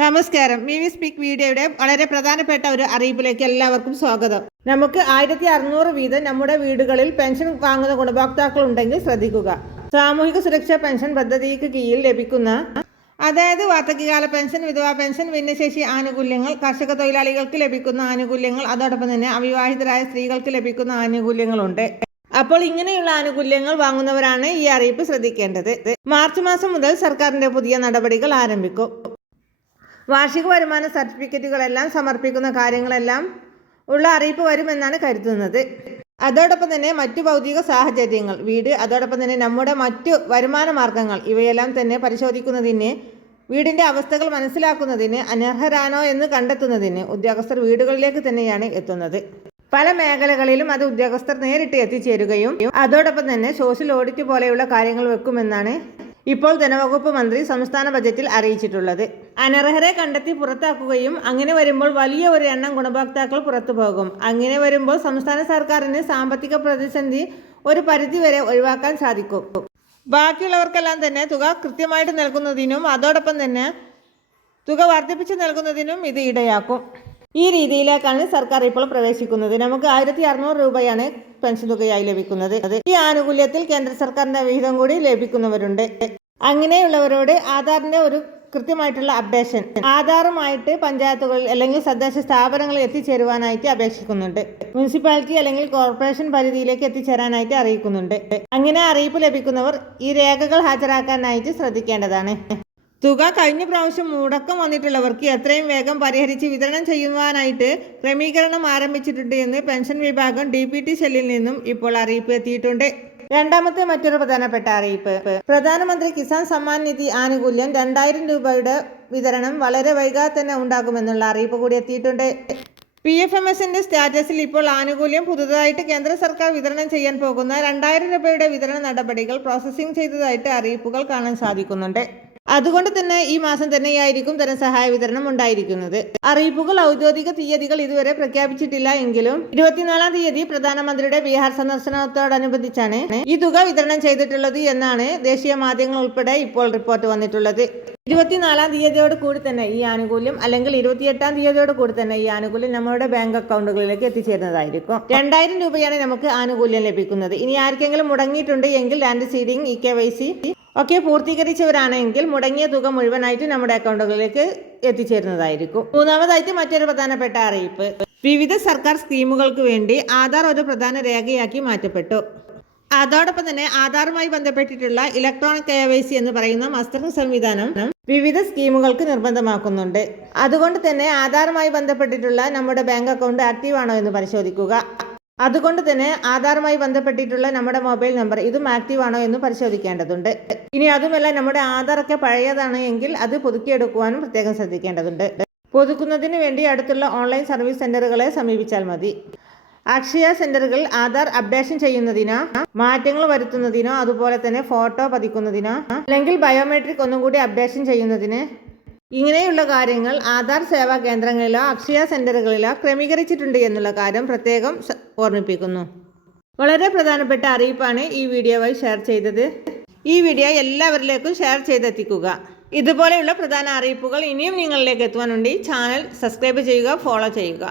നമസ്കാരം. Mini speak വീഡിയോയുടെ വളരെ പ്രധാനപ്പെട്ട ഒരു അറിയിപ്പിലേക്ക് എല്ലാവർക്കും സ്വാഗതം. നമുക്ക് ആയിരത്തി അറുന്നൂറ് വീതം നമ്മുടെ വീടുകളിൽ പെൻഷൻ വാങ്ങുന്ന ഗുണഭോക്താക്കൾ ഉണ്ടെങ്കിൽ ശ്രദ്ധിക്കുക. സാമൂഹിക സുരക്ഷാ പെൻഷൻ പദ്ധതിക്ക് കീഴിൽ ലഭിക്കുന്ന അതായത് വാർദ്ധക്യകാല പെൻഷൻ വിധവാ പെൻഷൻ ഭിന്നശേഷി ആനുകൂല്യങ്ങൾ കർഷക തൊഴിലാളികൾക്ക് ലഭിക്കുന്ന ആനുകൂല്യങ്ങൾ അതോടൊപ്പം തന്നെ അവിവാഹിതരായ സ്ത്രീകൾക്ക് ലഭിക്കുന്ന ആനുകൂല്യങ്ങളുണ്ട്. അപ്പോൾ ഇങ്ങനെയുള്ള ആനുകൂല്യങ്ങൾ വാങ്ങുന്നവരാണ് ഈ അറിയിപ്പ് ശ്രദ്ധിക്കേണ്ടത്. മാർച്ച് മാസം മുതൽ സർക്കാരിന്റെ പുതിയ നടപടികൾ ആരംഭിക്കും. വാർഷിക വരുമാന സർട്ടിഫിക്കറ്റുകളെല്ലാം സമർപ്പിക്കുന്ന കാര്യങ്ങളെല്ലാം ഉള്ള അറിയിപ്പ് വരുമെന്നാണ് കരുതുന്നത്. അതോടൊപ്പം തന്നെ മറ്റു ഭൗതിക സാഹചര്യങ്ങൾ വീട് അതോടൊപ്പം തന്നെ നമ്മുടെ മറ്റു വരുമാന മാർഗങ്ങൾ ഇവയെല്ലാം തന്നെ പരിശോധിക്കുന്നതിന് വീടിന്റെ അവസ്ഥകൾ മനസ്സിലാക്കുന്നതിന് അനർഹരാണോ എന്ന് കണ്ടെത്തുന്നതിന് ഉദ്യോഗസ്ഥർ വീടുകളിലേക്ക് തന്നെയാണ് എത്തുന്നത്. പല മേഖലകളിലും അത് ഉദ്യോഗസ്ഥർ നേരിട്ട് എത്തിച്ചേരുകയും അതോടൊപ്പം തന്നെ സോഷ്യൽ ഓഡിറ്റ് പോലെയുള്ള കാര്യങ്ങൾ വെക്കുമെന്നാണ് ഇപ്പോൾ ധനവകുപ്പ് മന്ത്രി സംസ്ഥാന ബജറ്റിൽ അറിയിച്ചിട്ടുള്ളത്. അനർഹരെ കണ്ടെത്തി പുറത്താക്കുകയും അങ്ങനെ വരുമ്പോൾ വലിയ ഒരു എണ്ണം ഗുണഭോക്താക്കൾ പുറത്തു പോകും. അങ്ങനെ വരുമ്പോൾ സംസ്ഥാന സർക്കാരിന് സാമ്പത്തിക പ്രതിസന്ധി ഒരു പരിധിവരെ ഒഴിവാക്കാൻ സാധിക്കും. ബാക്കിയുള്ളവർക്കെല്ലാം തന്നെ തുക കൃത്യമായിട്ട് നൽകുന്നതിനും അതോടൊപ്പം തന്നെ തുക വർദ്ധിപ്പിച്ച് നൽകുന്നതിനും ഇത് ഇടയാക്കും. ഈ രീതിയിലേക്കാണ് സർക്കാർ ഇപ്പോൾ പ്രവേശിക്കുന്നത്. നമുക്ക് ആയിരത്തി അറുന്നൂറ് രൂപയാണ് പെൻഷൻ തുകയായി ലഭിക്കുന്നത്. ഈ ആനുകൂല്യത്തിൽ കേന്ദ്ര സർക്കാരിന്റെ വിഹിതം കൂടി ലഭിക്കുന്നവരുണ്ട്. അങ്ങനെയുള്ളവരോട് ആധാറിന്റെ ഒരു കൃത്യമായിട്ടുള്ള അപ്ഡേഷൻ ആധാറുമായിട്ട് പഞ്ചായത്തുകളിൽ അല്ലെങ്കിൽ തദ്ദേശ സ്ഥാപനങ്ങളിൽ എത്തിച്ചേരുവാനായിട്ട് അപേക്ഷിക്കുന്നുണ്ട്. മുനിസിപ്പാലിറ്റി അല്ലെങ്കിൽ കോർപ്പറേഷൻ പരിധിയിലേക്ക് എത്തിച്ചേരാനായിട്ട് അറിയിക്കുന്നുണ്ട്. അങ്ങനെ അറിയിപ്പ് ലഭിക്കുന്നവർ ഈ രേഖകൾ ഹാജരാക്കാനായിട്ട് ശ്രദ്ധിക്കേണ്ടതാണ്. തുക കഴിഞ്ഞ പ്രാവശ്യം മുടക്കം വന്നിട്ടുള്ളവർക്ക് എത്രയും വേഗം പരിഹരിച്ച് വിതരണം ചെയ്യുവാനായിട്ട് ക്രമീകരണം ആരംഭിച്ചിട്ടുണ്ട് എന്ന് പെൻഷൻ വിഭാഗം ഡി പി ടി സെല്ലിൽ നിന്നും ഇപ്പോൾ അറിയിപ്പ് എത്തിയിട്ടുണ്ട്. രണ്ടാമത്തെ മറ്റൊരു പ്രധാനപ്പെട്ട അറിയിപ്പ്. പ്രധാനമന്ത്രി കിസാൻ സമ്മാൻ നിധി ആനുകൂല്യം രണ്ടായിരം രൂപയുടെ വിതരണം വളരെ വൈകാതെ തന്നെ ഉണ്ടാകുമെന്നുള്ള അറിയിപ്പ് കൂടി എത്തിയിട്ടുണ്ട്. പി എഫ് എം എസിന്റെ സ്റ്റാറ്റസിൽ ഇപ്പോൾ ആനുകൂല്യം പുതുതായിട്ട് കേന്ദ്ര സർക്കാർ വിതരണം ചെയ്യാൻ പോകുന്ന രണ്ടായിരം രൂപയുടെ വിതരണ നടപടികൾ പ്രോസസ്സിംഗ് ചെയ്തതായിട്ട് അറിയിപ്പുകൾ കാണാൻ സാധിക്കുന്നുണ്ട്. അതുകൊണ്ട് തന്നെ ഈ മാസം തന്നെയായിരിക്കും ധനസഹായ വിതരണം ഉണ്ടായിരിക്കുന്നത്. അറിയിപ്പുകൾ ഔദ്യോഗിക തീയതികൾ ഇതുവരെ പ്രഖ്യാപിച്ചിട്ടില്ല എങ്കിലും ഇരുപത്തിനാലാം തീയതി പ്രധാനമന്ത്രിയുടെ ബീഹാർ സന്ദർശനത്തോടനുബന്ധിച്ചാണ് ഈ തുക വിതരണം ചെയ്തിട്ടുള്ളത് എന്നാണ് ദേശീയ മാധ്യമങ്ങൾ ഉൾപ്പെടെ ഇപ്പോൾ റിപ്പോർട്ട് വന്നിട്ടുള്ളത്. ഇരുപത്തിനാലാം തീയതിയോട് കൂടി തന്നെ ഈ ആനുകൂല്യം അല്ലെങ്കിൽ ഇരുപത്തിയെട്ടാം തീയതിയോട് കൂടി തന്നെ ഈ ആനുകൂല്യം നമ്മുടെ ബാങ്ക് അക്കൗണ്ടുകളിലേക്ക് എത്തിച്ചേരുന്നതായിരിക്കും. രണ്ടായിരം രൂപയാണ് നമുക്ക് ആനുകൂല്യം ലഭിക്കുന്നത്. ഇനി ആർക്കെങ്കിലും മുടങ്ങിയിട്ടുണ്ട് എങ്കിൽ land seeding E K Y C ഒക്കെ പൂർത്തീകരിച്ചവരാണെങ്കിൽ മുടങ്ങിയ തുക മുഴുവനായിട്ട് നമ്മുടെ അക്കൗണ്ടുകളിലേക്ക് എത്തിച്ചേരുന്നതായിരിക്കും. മൂന്നാമതായിട്ട് മറ്റൊരു പ്രധാനപ്പെട്ട അറിയിപ്പ്. വിവിധ സർക്കാർ സ്കീമുകൾക്ക് വേണ്ടി ആധാർ ഒരു പ്രധാന രേഖയാക്കി മാറ്റപ്പെട്ടു. അതോടൊപ്പം തന്നെ ആധാറുമായി ബന്ധപ്പെട്ടിട്ടുള്ള ഇലക്ട്രോണിക് കെ വൈ സി എന്ന് പറയുന്ന മസ്റ്ററിംഗ് സംവിധാനം വിവിധ സ്കീമുകൾക്ക് നിർബന്ധമാക്കുന്നുണ്ട്. അതുകൊണ്ട് തന്നെ ആധാറുമായി ബന്ധപ്പെട്ടിട്ടുള്ള നമ്മുടെ ബാങ്ക് അക്കൗണ്ട് ആക്റ്റീവ് ആണോ എന്ന് പരിശോധിക്കുക. അതുകൊണ്ട് തന്നെ ആധാറുമായി ബന്ധപ്പെട്ടിട്ടുള്ള നമ്മുടെ മൊബൈൽ നമ്പർ ഇതും ആക്റ്റീവ് ആണോ എന്ന് പരിശോധിക്കേണ്ടതുണ്ട്. ഇനി അതുമല്ല നമ്മുടെ ആധാറൊക്കെ പഴയതാണ് എങ്കിൽ അത് പുതുക്കിയെടുക്കുവാനും പ്രത്യേകം ശ്രദ്ധിക്കേണ്ടതുണ്ട്. പുതുക്കുന്നതിന് വേണ്ടി അടുത്തുള്ള ഓൺലൈൻ സർവീസ് സെന്ററുകളെ സമീപിച്ചാൽ മതി. അക്ഷയ സെന്ററുകൾ ആധാർ അപ്ഡേഷൻ ചെയ്യുന്നതിനോ മാറ്റങ്ങൾ വരുത്തുന്നതിനോ അതുപോലെ തന്നെ ഫോട്ടോ പതിക്കുന്നതിനോ അല്ലെങ്കിൽ ബയോമെട്രിക് ഒന്നും കൂടി അപ്ഡേഷൻ ചെയ്യുന്നതിന് ഇങ്ങനെയുള്ള കാര്യങ്ങൾ ആധാർ സേവാ കേന്ദ്രങ്ങളിലോ അക്ഷയ സെന്ററുകളിലോ ക്രമീകരിച്ചിട്ടുണ്ട് എന്നുള്ള കാര്യം പ്രത്യേകം ഓർമ്മിപ്പിക്കുന്നു. വളരെ പ്രധാനപ്പെട്ട അറിയിപ്പാണ് ഈ വീഡിയോ വഴി ഷെയർ ചെയ്തത്. ഈ വീഡിയോ എല്ലാവരിലേക്കും ഷെയർ ചെയ്തെത്തിക്കുക. ഇതുപോലെയുള്ള പ്രധാന അറിയിപ്പുകൾ ഇനിയും നിങ്ങളിലേക്ക് എത്തുവാനുണ്ട്. ചാനൽ സബ്സ്ക്രൈബ് ചെയ്യുക ഫോളോ ചെയ്യുക.